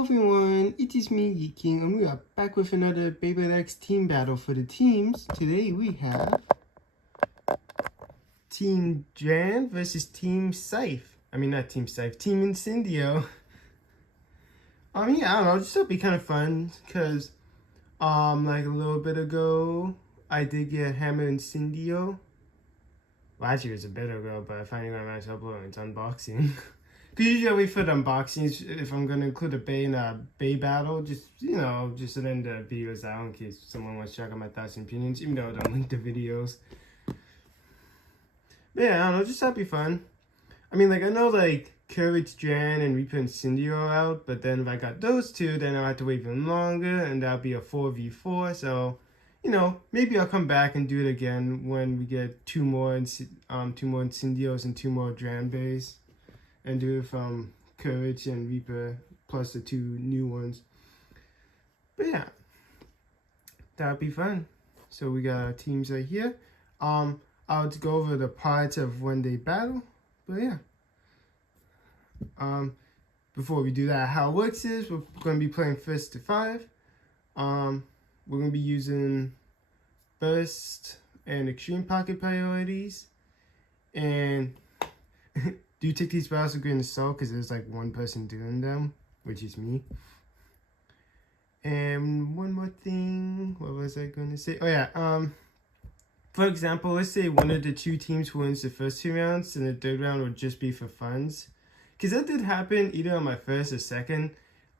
Hello everyone, it is me, Geek King, and we are back with another Beyblade X team battle for the teams. Today we have Team Dran versus Team Scythe. I mean, not Team Scythe, Team Incendio. Yeah, I don't know, just thought it'd be kind of fun, because, like a little bit ago, I did get Hammer Incendio. Well, actually it was a bit ago, but I finally got my upload and it's unboxing. Because usually I wait for the unboxings if I'm going to include a Bay in a Bay battle, just, you know, just so then the videos out in case someone wants to check out my thoughts and opinions, even though I don't link the videos. But yeah, I don't know, just that'd be fun. I mean, like, I know, like, Courage Dran and Reaper Incendio are out, but then if I got those two, then I'll have to wait even longer, and that'll be a 4v4, so, you know, maybe I'll come back and do it again when we get two more Incendios and 2 more Dran Bays. And do it from Courage and Reaper plus the 2 new ones. But yeah, that'd be fun. So we got our teams right here. I'll go over the parts of when they battle. But yeah. Before we do that, how it works is we're gonna be playing first to 5. We're gonna be using burst and extreme pocket priorities. And do you take these battles with a grain of salt because there's like one person doing them, which is me. And one more thing, what was I going to say? Oh yeah, for example, let's say one of the 2 teams wins the first 2 rounds and the 3rd round would just be for funds. Because that did happen either on my first or second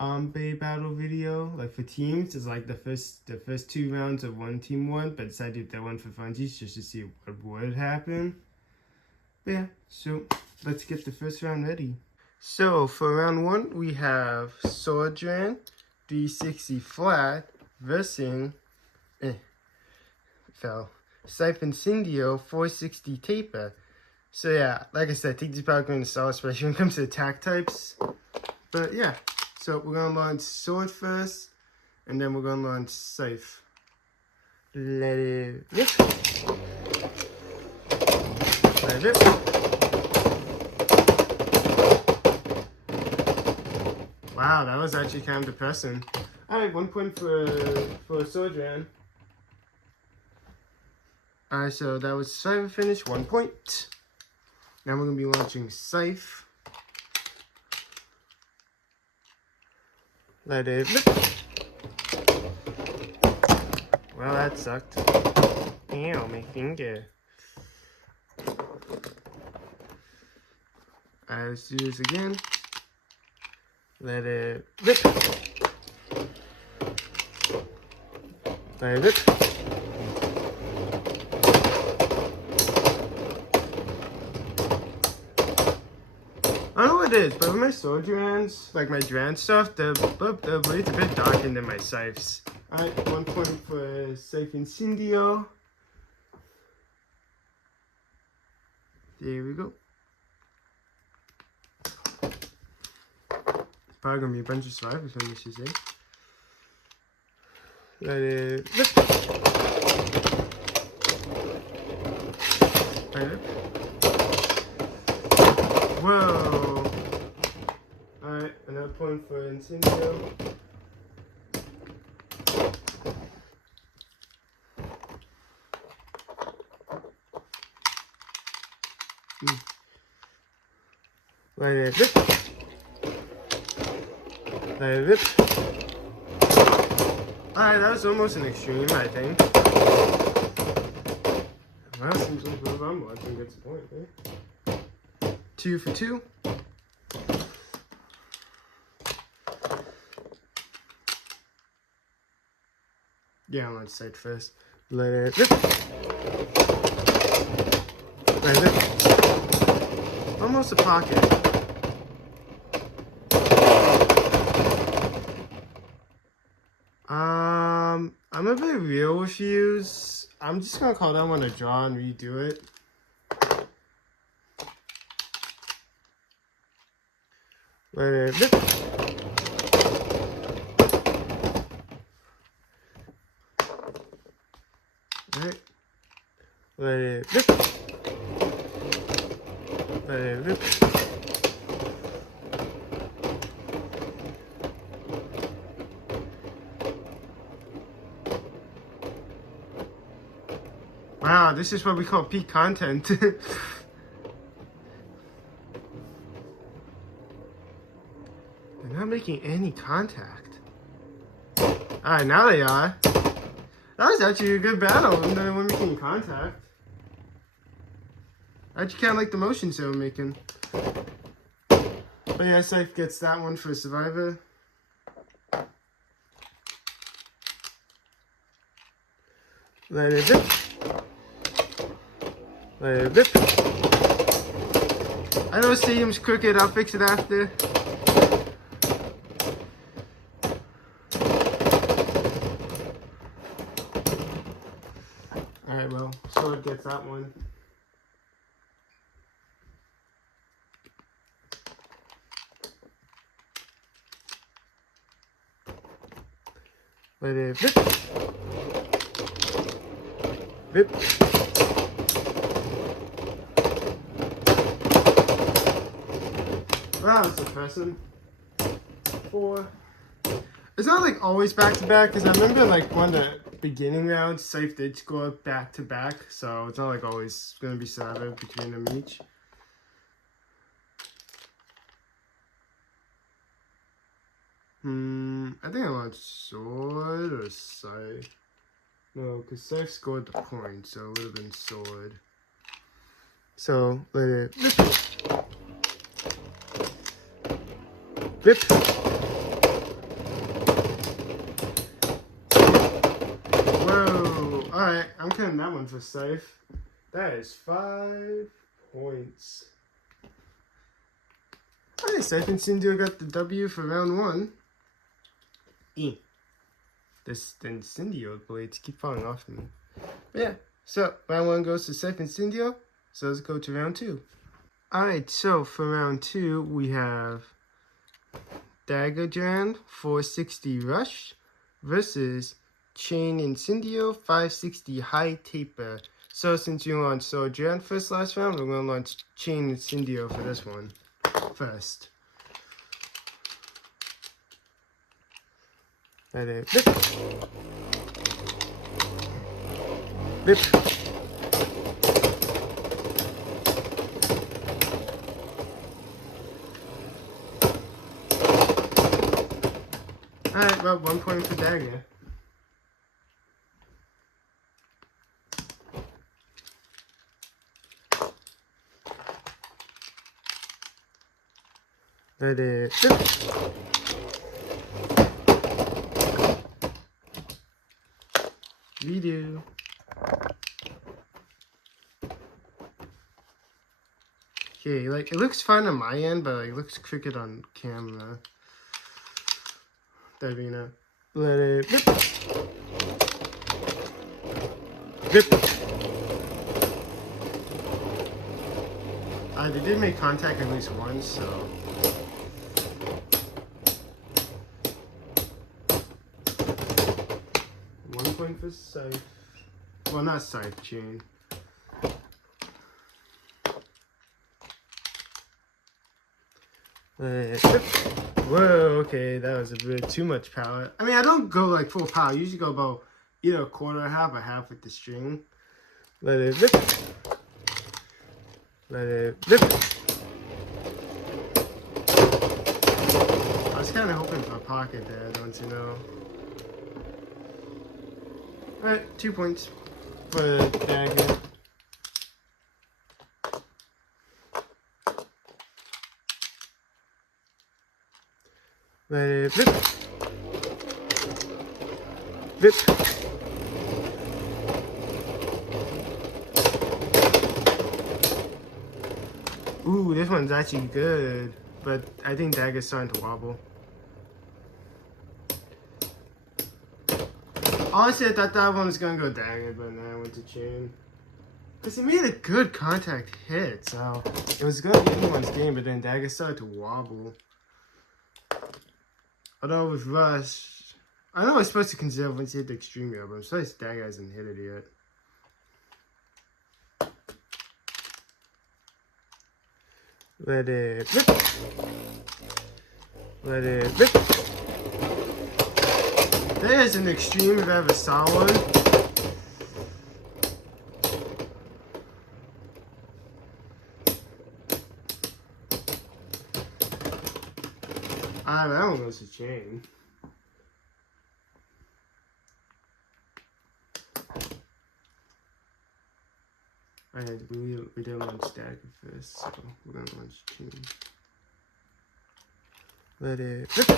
Bay battle video. Like for teams, it's like the first 2 rounds of one team won, but decided they won for funsies just to see what would happen. But yeah, so let's get the first round ready. So for round 1, we have Sword Dran 360 flat versus Scythe Incendio 460 taper. So yeah, like I said, take these power grain of salt, especially when it comes to attack types. But yeah, so we're gonna launch Sword first, and then we're gonna launch Scythe. Let it rip. Let it rip. Wow, that was actually kind of depressing. Alright, 1 point for Sword Dran. Alright, so that was Scythe finish, 1 point. Now we're going to be launching Scythe. Let it rip. Well, that sucked. Ow, my finger. Alright, let's do this again. Let it rip. Let it rip. I don't know what it is, but with my Sword Drans, like my Dran stuff, the blade's a bit darker than my Scythes. Alright, 1 point for Scythe Incendio. There we go. Probably gonna be a bunch of survivors on this, you say. Let it rip. Let it rip. Whoa! Alright, another point for Incendio. Let it rip. Let it rip. Alright, that was almost an extreme, I think. Well, that seems like whoever I'm watching gets a point, right? 2 for 2. Yeah, I'm on Scythe first. Let it rip. Let it rip. Almost a pocket. I'm a bit real with yous. I'm just gonna call that one a draw and redo it. Let it rip. Alright. Let it rip. Let it rip. Wow, this is what we call peak content. They're not making any contact. Alright, now they are. That was actually a good battle, and then we're making contact. I actually kind of like the motions they were making. But yeah, Scythe gets that one for Survivor. Let it rip. Let it rip. I know Stadium's crooked, I'll fix it after. Alright, well, Sword gets that one. Let it rip. Rip. Wow, that's depressing. 4. It's not like always back to back, because I remember like one of the beginning rounds, Scythe did score back to back, so it's not like always going to be Survivor between them each. I think I want Sword or Scythe. No, because Scythe scored the point, so it would have been Sword. So, let it rip. Rip. Whoa. Alright, I'm cutting that one for Scythe. That is 5 points. Alright, Scythe Incendio got the W for round 1. This Incendio blades keep falling off me. But yeah, so round 1 goes to Scythe Incendio. So let's go to round 2. Alright, so for round 2 we have Dagger Dran 460 Rush versus Chain Incendio 560 High Taper. So since you launched Sword Dran first last round, we're going to launch Chain Incendio for this one first. Let it rip. Rip. Alright, well, 1 point for Dagger. Let it rip. Redo. Okay, like it looks fine on my end, but like, it looks crooked on camera. Davina. Let it rip. Rip. They did make contact at least once, so. Point for Scythe. Well, not Scythe, Chain. Whoa, okay, that was a bit too much power. I mean, I don't go like full power. I usually go about either a quarter or half, or half with the string. Let it rip. Let it rip. I was kind of hoping for a pocket there, don't you know? Alright, 2 points for Dagger. Let it rip. Rip. Ooh, this one's actually good, but I think Dagger's starting to wobble. Honestly, I thought that one was gonna go Dagger, but then I went to Chain. Because it made a good contact hit, so it was gonna be anyone's game, but then Dagger started to wobble. Although with Rush, I know I was supposed to consider once he hit the extreme rail, but I'm surprised Dagger hasn't hit it yet. Let it rip. Let it rip. There's an extreme if I ever saw one. Ah, that one goes to chain. Alright, we didn't launch Dagger first, so we're gonna launch chain. Let it rip.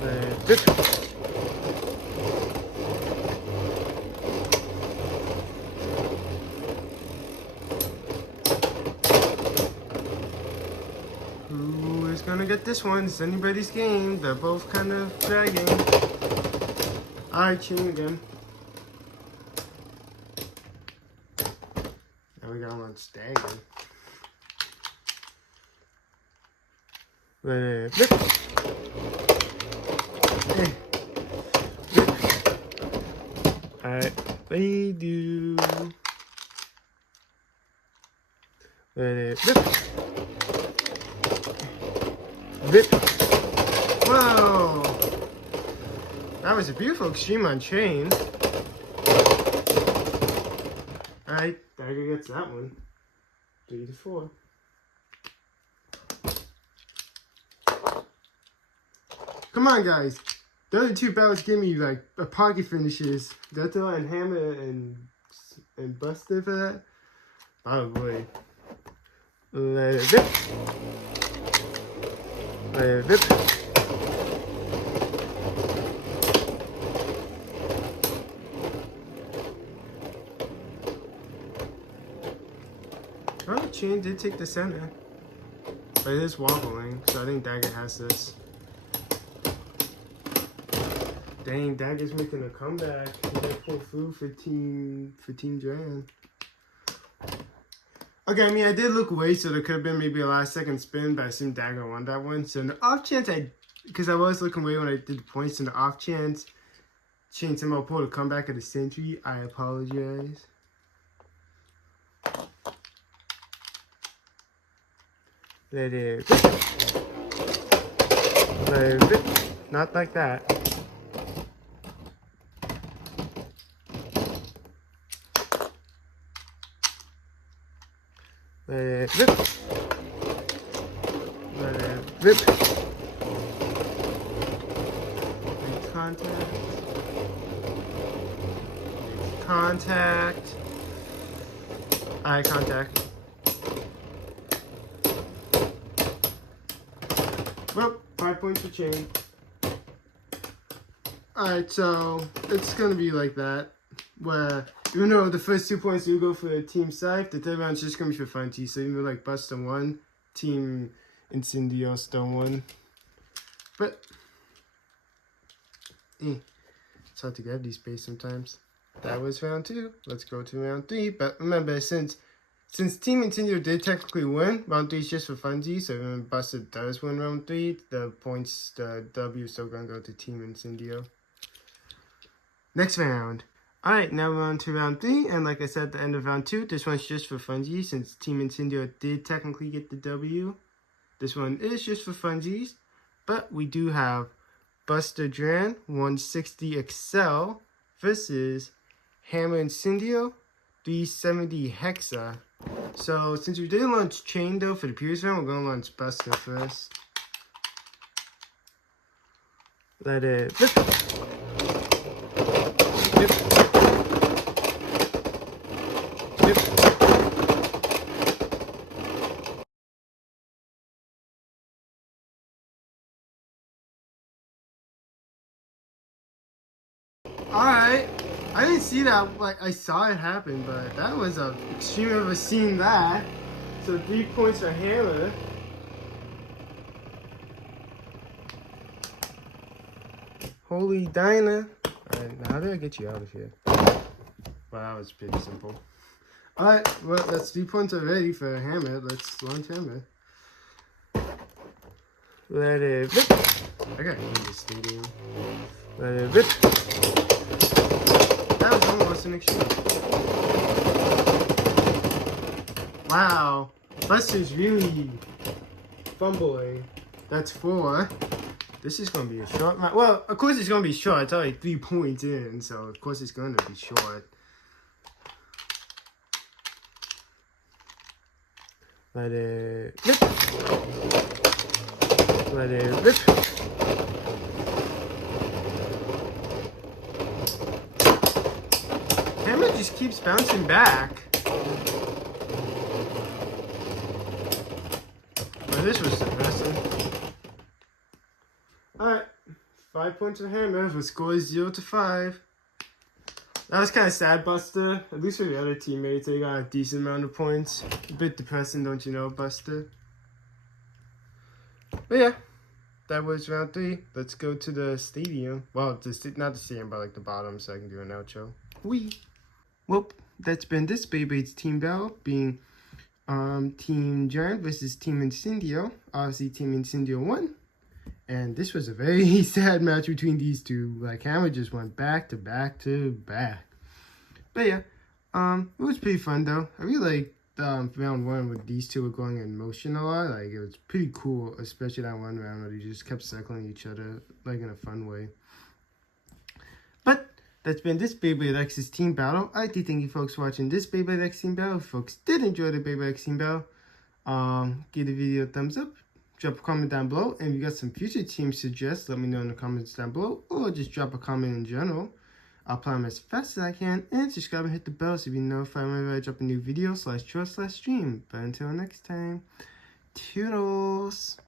Let it rip. Who is gonna get this one? It's anybody's game. They're both kind of dragging. Alright, chain again. Now we gotta launch Dagger. Let it rip. Hey. Rip. Alright, they do. Let it rip. Rip. Whoa! That was a beautiful extreme on chain. Alright, Dagger gets that one. 3 to 4. Come on, guys. The other two battles give me like a pocket finishes. Delta and Hammer and Buster for that. Oh boy. Let it rip. Let it rip. Oh, chain did take the center. But it is wobbling, so I think Dagger has this. Dang, Dagger's making a comeback. He got pull through for Team Dran. Okay, I mean, I did look away, so there could have been maybe a last second spin, but I assume Dagger won that one. So in the off chance because I was looking away when I did the points, in the off chance Chain somehow pulled a comeback at the century, I apologize. Let it rip. Let it rip. Not like that. Let it rip. Let it rip. Make contact. Make contact. Eye contact. Well, 5 points for chain. Alright, so it's gonna be like that. Where even though the first 2 points do go for Team Scythe, the third round's just gonna be for Funty. So even though like Buster won, Team Incendio still won. But it's hard to grab these space sometimes. That was round 2. Let's go to round 3. But remember, since Team Incendio did technically win, round 3 is just for Funty. So when Buster does win round 3, the W is still gonna go to Team Incendio. Next round. Alright, now we're on to round 3, and like I said at the end of round 2, this one's just for funsies, since Team Incendio did technically get the W. This one is just for funsies, but we do have Buster Dran 160 XL versus Hammer Incendio 370 Hexa. So since we didn't launch Chain though for the previous round, we're going to launch Buster first. Let it rip. Rip. Rip. Alright, I didn't see that, like, I saw it happen, but that was a extreme ever seen that. So 3 points for Hammer. Holy Dinah. Alright, now how do I get you out of here? Well, that was pretty simple. Alright, well, that's 3 points already for Hammer. Let's launch Hammer. Let it rip. I gotta leave the stadium. Let it rip. That was almost an exchange. Wow. Buster's really fumbling. That's 4. This is going to be a short round. Well, of course it's going to be short. It's already 3 points in, so of course it's going to be short. Let it rip. Let it rip. Hammer just keeps bouncing back. Well, this was depressing. Alright, 5 points for Hammer. The score is 0-5. That was kind of sad, Buster. At least for the other teammates, they got a decent amount of points. A bit depressing, don't you know, Buster? But yeah, that was round 3. Let's go to the stadium. Well, not the stadium, but like the bottom, so I can do an outro. Whee! Well, that's been this Beyblade's team battle, being Team Dran versus Team Incendio. Obviously, Team Incendio won. And this was a very sad match between these two. Like, Hammer just went back to back to back. But yeah, it was pretty fun though. I really liked round 1 with these two were going in motion a lot. Like, it was pretty cool, especially that one round where they just kept circling each other, like, in a fun way. But that's been this Beyblade X's team battle. I do thank you folks for watching this Beyblade X team battle. If folks did enjoy the Beyblade X team battle, give the video a thumbs up. Drop a comment down below, and if you got some future teams suggest, let me know in the comments down below, or just drop a comment in general. I'll play them as fast as I can, and subscribe and hit the bell so you be notified whenever I drop a new video /short/stream. But until next time, toodles!